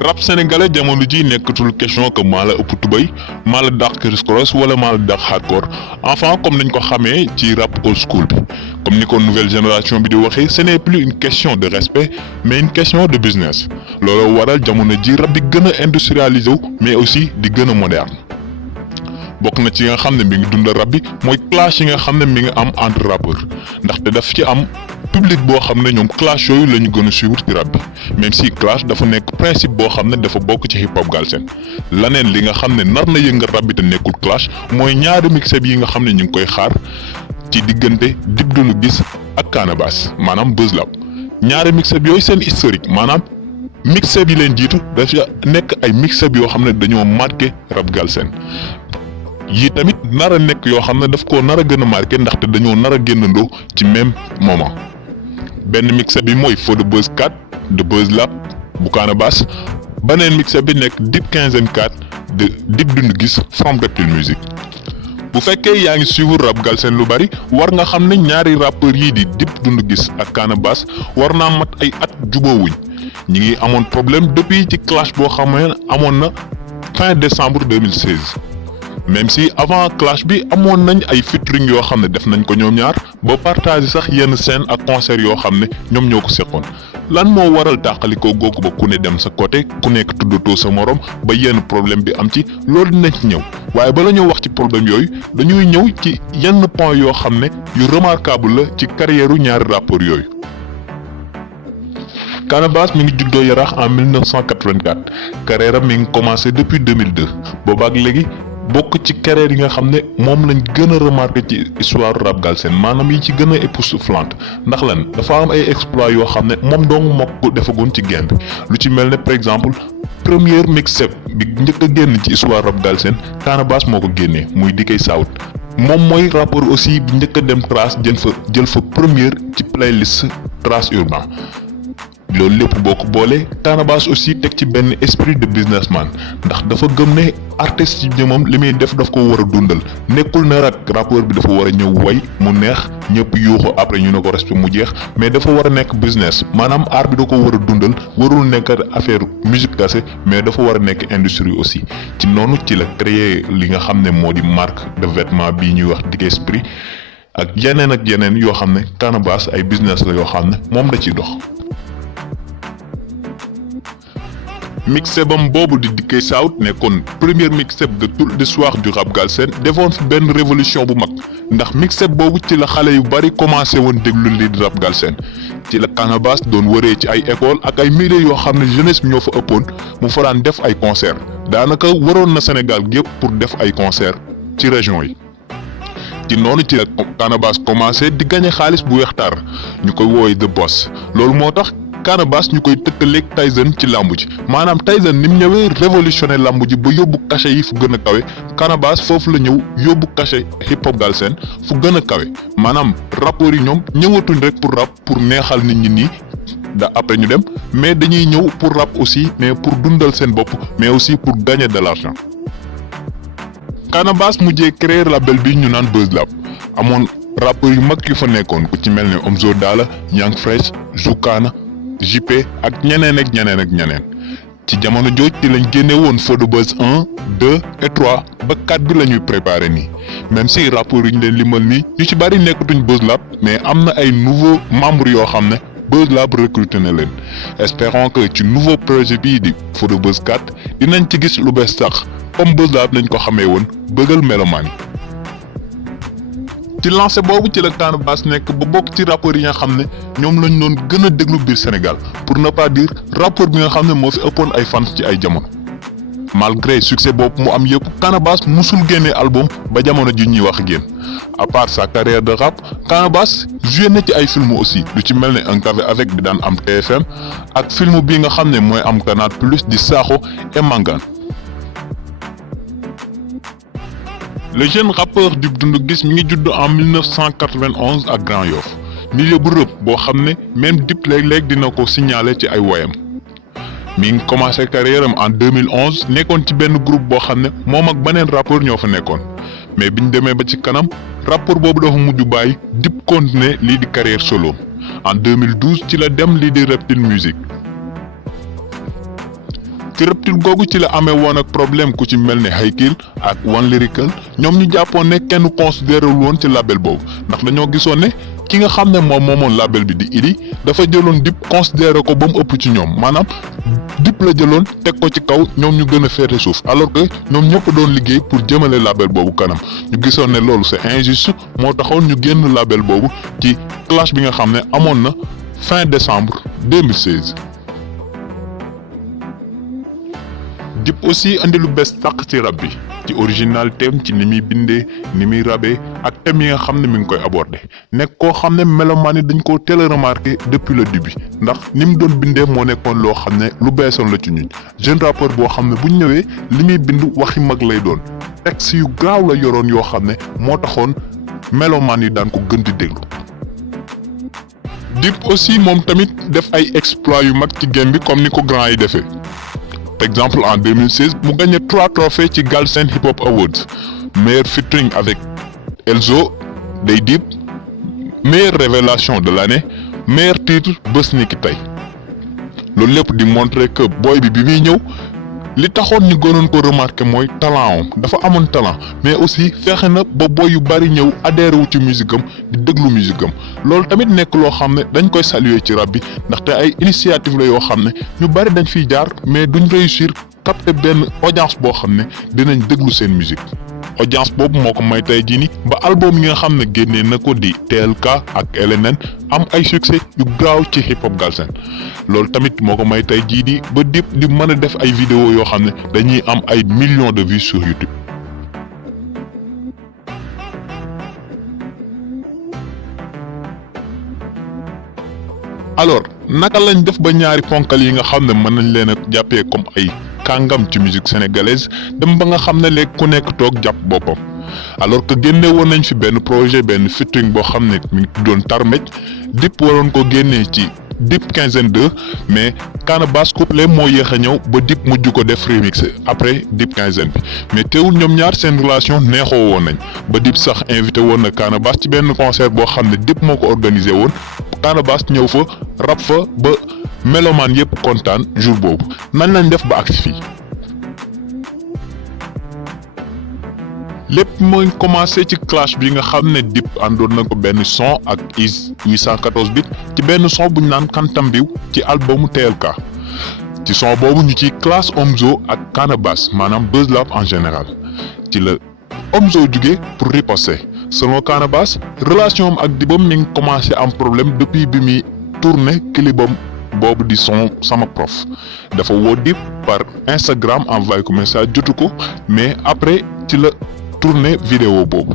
rap sénégalais jamono ji nekkatul question que maa la ëpp tubay maa la dàq Chris Cross wala maa la dàq hardcore enfin comme nañ ko xamee ci rap old school bi comme ni ko nouvelle génération bi di waxee ce n'est plus une question de respect mais une question de business loolu waral jamono ji rap bi gën a industrialisé wu mais aussi di gën a moderne bokk na ci nga xam ne mi ngi dundal rap bi mooy clash yi nga xam ne mi ngi am entre rappeurs ndaxte daf ci am public boo xam ne ñoom clash yooyu la ñu gën a suivre ci rap bi même si clash dafa nekk principe boo xam ne dafa bokk ci hip hop Galsen laneen li nga xam ne nar na yëngal rap bi te nekkul clash mooy ñaari mixtape yi nga xam ne ñu ngi koy xaar ci diggante Dip Doundou Guiss ak Canabasse maanaam Buzz Lab ñaari mixtape yooyu seen historique maanaam mixtape yi leen jiitu dafa nekk ay mixtape yoo xam ne dañoo marqué rap Galsen yii tamit nar a nekk yoo xam ne daf koo nar a gën a marqué ndaxte dañoo nar a génnandoo ci même moment benn mixtape bi mooy For the Buzz 4 de Buzz Lab bu Canabasse beneen mixtape bi nekk Dip 15 and 4 de Dip Doundou Guiss from Reptile Music. bu fekkee yaa ngi suivre rap Galsen lu bari war nga xam ne ñaari rappeurs yii di Dip Doundou Guiss ak Canabasse war naa mat ay at jubóowuñ ñi ngi amoon problème depuis ci clash boo xam ne amoon na fin décembre 2016. même si avant clash bi amoon nañ ay featuring yoo xam ne def nañ ko ñoom ñaar ba partager sax yenn scène ak concert yoo xam ne ñoom ñoo ko seqoon lan moo waral tàqalikoo googu ba ku ne dem sa côté ku nekk tuddatoo sa morom ba yenn problème bi am ci loolu dinañ ci ñëw waaye bala ñoo wax ci problème yooyu dañuy ñëw ci yenn point yoo xam ne yu remarquable la ci carrière u ñaari rappeurs yooyu. Canabasse mi ngi juddoo Yaraax en 1984 carrière am mi ngi commencé depuis 2002 boobaak léegi. bokk ci carrière yi nga xam ne moom lañ gën a remarqué ci histoire rap Galsen maanaam yi ci gën a époustouflante ndax lan dafa am ay exploits yoo xam ne moom dong moo ko defagoon ci game bi lu ci mel ne par exemple première mixtape bi njëkk a génn ci histoire rap Galsen Canabasse moo ko génnee muy Dikay South moom mooy rappeur aussi bi njëkk a dem trace jël fa première ci playlist trace urbain loolu lépp boo ko boolee Canabasse aussi teg ci benn esprit de businessman ndax dafa gëm ne artiste yi moom li muy def daf ko war a dundal nekkul ne rek rappeur bi dafa war a ñëw way mu neex ñëpp yuuxu après ñu ne ko respect mu jeex mais dafa war a nekk business maanaam art bi da ko war a dundal warul nekk affaire musique kese mais dafa war a nekk industrie aussi ci noonu ci la créer li nga xam ne moo di marque de vêtement bii ñuy wax Dik Esprit ak yeneen yoo xam ne Canabasse ay business la yoo xam ne moom da ciy dox. mixtape am boobu di Dikay South nekkoon première mixtape de toute l'histoire du rap Galsen defoon fi benn révolution bu mag ndax mixtape boobu ci la xale yu bari commencé woon déglu lii di rap Galsen ci la Canabasse doon wëree ci ay école ak ay milieux yoo xam ne jeunesse bi ñoo fa ëppoon mu fa daan def ay concert daanaka waroon na Sénégal gépp pour def ay concert ci région yi ci noonu ci la Canabasse commencé di gagné xaalis bu weex tar ñu koy woowee The Boss loolu moo tax Canabasse ñu koy tëkkaleeg Tyson ci làmb ji maanaam Tyson ni mu ñëwee révolutionné làmb ji ba yóbbu cachet yi fu gën a kawe Canabasse foofu la ñëw yóbbu cachet hip hop Galsen fu gën a kawe maanaam rappeurs yi ñoom ñëwatuñ rek pour rap pour neexal nit ñi nii da après ñu dem mais dañuy ñëw pour rap aussi mais pour dundal seen bopp mais aussi pour gagner de l'argent. Canabasse mujjee créer label bi ñu naan Buzz Lab amoon rappeurs yu mag yu fa nekkoon ku ci mel ne Omzo Dollar Young Fresh Zoukana JP ak ñeneen ci jamono jooj ci lañ génne woon For the Buzz 1 2 et 3 ba 4 bi la ñuy préparé nii même si rappeurs yi ñu leen limal nii ñu ci bari nekkatuñ Buzz Lab mais am na ay nouveaux membres yoo xam ne Buzz Lab recruté na leen espérons que ci nouveau projet bii di For the Buzz 4 dinañ ci gis lu bees sax comme Buzz Lab lañ ko xamee woon bëggal melomaan yi ci lancé boobu ci la Canabasse nekk ba bokk ci rappeurs yi nga xam ne ñoom lañ doon gën a déglu biir Sénégal pour ne pas dire rappeur bi nga xam ne moo fi ëppoon ay fans ci ay jamono malgré succès boobu mu am yëpp Canabasse musul génnee album ba jamono ji ñuy wax génn à part sa carrière de rap Canabasse joué na ci ay film aussi lu ci mel ne Un café avec bi daan am TFM ak film bi nga xam ne mooy am Canal Plus di Sakho et Mangane. Le jeune rappeur Dip Doundou Guiss mi ngi judd en 1991 ak Grand Yoff milieu bu rëb boo xam ne même Dip léeg-léeg dina ko signaler ci ay woyam mi ngi commencé carrière am en 2011 nekkoon ci benn groupe boo xam ne moom ak beneen rappeur ñoo fa nekkoon mais biñ demee ba ci kanam rapport boobu dafa mujj bàyyi Dip continuer lii di carrière solo en 2012 ci la dem lii di Reptile Music. ci Reptile googu ci la amee woon ak problème ku ci mel ne Hakill ak One Lyrical ñoom ñu jàppoon ne kenn considéré wul woon ci label boobu ndax dañoo gisoon ne ki nga xam ne moom moomoon label bi di Idi dafa jëloon Dip considéré ko ba mu ëpp ci ñoom maanaam Dip la jëloon teg ko ci kaw ñoom ñu gën a féete suuf alors que ñoom ñëpp doon liggéey pour jëmale label boobu kanam ñu gisoon ne loolu c'est injuste moo taxoon ñu génn label boobu ci clash bi nga xam ne amoon na fin décembre 2016. Dip aussi andi lu bees tàq ci rap bi ci originalité am ci ni muy bindee ni muy rabee ak thème yi nga xam ne mi ngi koy aborder nekk koo xam ne mélomane dañ koo teel a remarqué depuis le début ndax ni mu doon bindee moo nekkoon loo xam ne lu beesoon la ci ñun jeune rappeur boo xam ne bu ñu ñëwee li muy bind waxi mag lay doon texte yu gaaw la yoroon yoo xam ne moo taxoon mélomane yi daan ko gën di déglu. Dip aussi moom tamit def ay exploits yu mag ci game bi comme ni ko grand yi defee. Par exemple en 2016 mu gagné 3 trophées ci Galsen Hip Hop Awards meilleur featuring avec Elzo day Dip meilleure révélation de l'année meilleur titre bés ni ki tey loolu lépp di montrer que boy bi muy ñëw li taxoon ñu gënoon ko remarquer mooy talent am dafa amoon talent mais aussi fexe na ba boy yu bari ñëw adhéré wu ci musique am di déglu musique am loolu tamit nekk loo xam ne dañ koy saluer ci rap bi ndaxte ay initiative la yoo xam ne ñu bari dañ fiy jaar mais duñ réussir capter benn audience boo xam ne dinañ déglu seen musique audience boobu moo ko may tey jii ni ba album yi nga xam ne génnee na ko di TLK ak LNN am ay succès yu gaaw ci hip hop Galsen loolu tamit moo ko may tey jii di ba Dip di mën a def ay vidéo yoo xam ne dañuy am ay millions de vues sur YouTube. alors naka lañ def ba ñaari ponkal yi nga xam ne mën nañ leen a jàppee comme ay kàngam ci musique sénégalaise dem ba nga xam ne léegi ku nekk toog jàpp boppam alors que génne woon nañ fi benn projet benn featuring boo xam ne mi ngi tuddoon Tarmej Dip waroon ko génnee ci Dip Quinzaine 2 mais Canabasse couplet moo yéex a ñëw ba Dip mujj ko def remix après Dip Quinzaine bi mais teewul ñoom ñaar seen relation neexoo woon nañ ba Dip sax invité woon na Canabasse ci benn concert boo xam ne Dip moo ko organisé woon Canabasse ñëw fa rap fa ba mélomane yëpp kontaan jour boobu nan lañ def ba agsi fii lépp mooy commencé ci clash bi nga xam ne Dip àndoon na ko benn son ak Is 814 bit ci benn son bu ñu naan Kantam Biw ci albumu TLK ci son boobu ñu ci classe Omzo ak Canabasse maanaam Buzz Lab en général ci la Omzo jugee pour riposter selon Canabasse relation am ak Dipam mi ngi commencé am problème depuis bi muy tourné clipam boobu di son sama prof dafa woo Dip par Instagram envoyé ko message jotu ko mais après ci la tourné vidéo boobu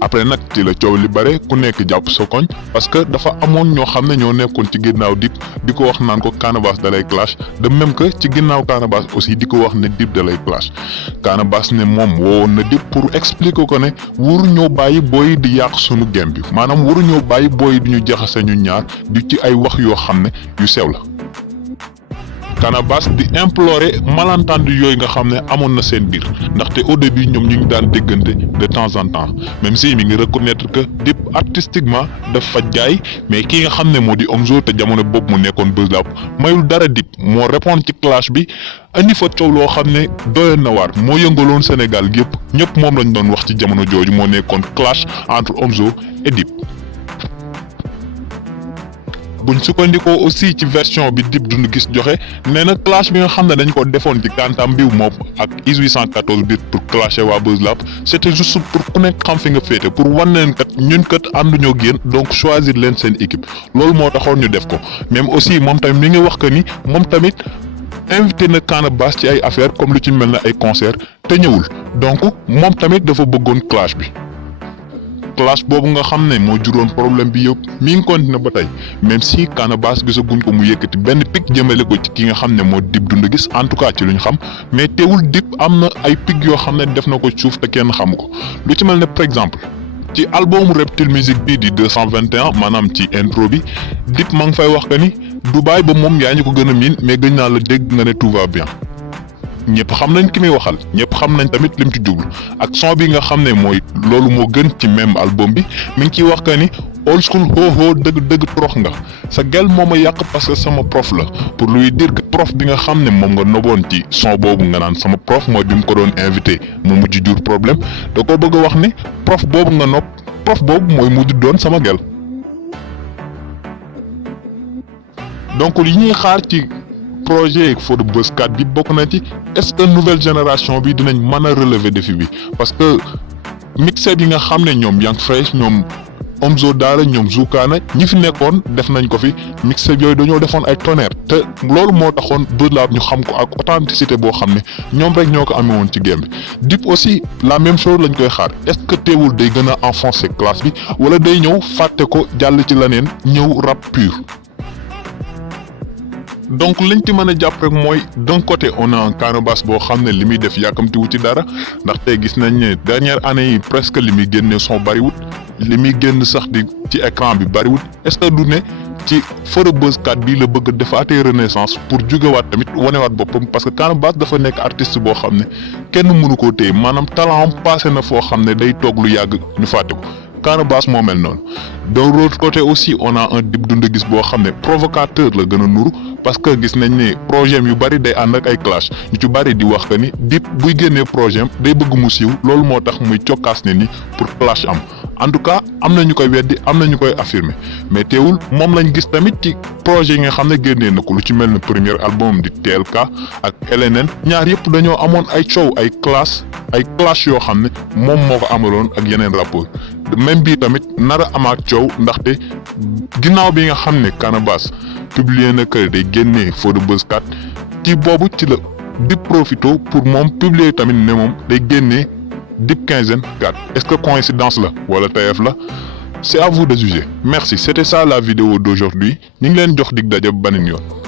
après nag ci la coow li bare ku nekk jàpp sa koñ parce que dafa amoon ñoo xam ne ñoo nekkoon ci ginnaaw Dip di ko wax naan ko Canabasse dalay clash de même que ci ginnaaw Canabasse aussi di ko wax ne Dip dalay clash Canabasse ne moom woowoon na Dip pour expliquer ko ne waru ñoo bàyyi booy di yàq sunu game bi maanaam waru ñoo bàyyi booy di ñu jaxase ñu ñaar di ci ay wax yoo xam ne yu sew la. Canabasse di implorer malentendu yooyu nga xam ne amoon na seen biir ndaxte au début ñoom ñu ngi daan déggante de temps en temps même si mi ngi reconnaître que Dip artistiquement daf faj gaay mais ki nga xam ne moo di Omzo te jamono boobu mu nekkoon Buzz Lab mayul dara Dip moo répondre ci clash bi andi fa coow loo xam ne doyoon na waar moo yëngaloon Sénégal gi yëpp ñëpp moom lañ doon wax ci jamono jooju moo nekkoon clash entre Omzo et Dip. buñ sukkandikoo aussi ci version bi Dip Doundou Guiss joxe nee na clash bi nga xam ne dañ ko defoon ci Kantam Biw moom ak Is 814 bit pour clasher waa Buzz Lab c'était juste pour ku nekk xam fi nga féete pour wan leen kat ñun kat ànduñoo génn donc choisir leen seen équipe loolu moo taxoon ñu def ko même aussi moom tamit mi ngi wax que ni moom tamit invité na Canabasse ci ay affaires comme lu ci mel na ay concert te ñëwul donc moom tamit dafa bëggoon clash bi. clash boobu nga xam ne moo juróon problème bi yëpp mi ngi continué ba tey même si Canabasse gisaguñ ko mu yëkkati benn pic jëmale ko ci ki nga xam ne moo Dip Doundou Guiss en tout cas ci lu ñu xam mais teewul Dip am na ay pic yoo xam ne def na ko suuf te kenn xamu ko lu ci mel ne par exemple ci album Reptile Music bi di 221 maanaam ci intro bi Dip maa ngi fay wax que ni Dubaï ba moom yaa ñu ko gën a miin mais gëj naa la dégg nga ne tout va bien ñëpp xam nañ ki muy waxal ñëpp xam nañ tamit lim ci jublu ak son bi nga xam ne mooy loolu moo gën ci même album bi mi ngi ciy wax que ni old school ho dëgg torox nga sa gel moo ma yàq parce que sama prof la pour lui dire que prof bi nga xam ne moom nga noboon ci son boobu nga naan sama prof mooy bi mu ko doon invité mu mujj jur problème da ko bëgg a wax ne prof boobu nga nopp prof boobu mooy mujj doon sama gel. donc li ñuy xaar ci projet For The Buzz 4 bi bokk na ci est-ce que nouvelle génération bi dinañ mën a relever défi bi parce que mixtape yi nga xam ne ñoom Young Fresh ñoom Omzo Dollar ñoom Zoukana ñi fi nekkoon def nañ ko fi mixtape yooyu dañoo defoon ay tonnerre te loolu moo taxoon Buzz Lab ñu xam ko ak authenticité boo xam ne ñoom rek ñoo ko amee woon ci game bi. Dip aussi la même chose lañ koy xaar est-ce que teewul day gën a enfoncer classe bi wala day ñëw fàtte ko jàll ci leneen ñëw rap pur. donc liñ ci mën a jàpp rek mooy d'un côté on a un Canabasse boo xam ne li muy def yàkkamtiwu ci dara ndaxte gis nañ ne dernière année yi presque li muy génne son bariwut li muy génn sax di ci écran bi bariwut est-ce que du ne ci For The Buzz 4 bii la bëgg defaatee renaissance pour jugewaat tamit wanewaat boppam parce que Canabasse dafa nekk artiste boo xam ne kenn mënu koo téye maanaam talent am passé na foo xam ne day toog lu yàgg ñu fàtte ko. Canabasse moo mel noonu de l'autre côté aussi on a un Dip Doundou Guiss boo xam ne provocateur la gën a nuru parce que gis nañ ne projet yu bari day ànd ak ay clash ñu ci bari di wax que ni Dip buy génnee projet day bëgg mu siiw loolu moo tax muy cokkaas ne ni pour clash am en tout cas am na ñu koy weddi am na ñu koy affirmer mais teewul moom lañ gis tamit ci projet yi nga xam ne génnee na ko lu ci mel ne premier album di TLK ak LNN ñaar yëpp dañoo amoon ay coow ay clash yoo xam ne moom moo ko amaloon ak yeneen rappeurs. même bii tamit nara amaat coow ndaxte ginnaaw bi nga xam ne Canabasse publier na que day génnee For The Buzz 4 ci boobu ci la Dip profito pour moom publier tamit ne moom day génnee Dip Quinzaine 4 est-ce que coïncidence la wala tayef la c'est à vous de juger merci c'était ça la vidéo d'aujourd'hui ñu ngi leen jox dig daje beneen yoon.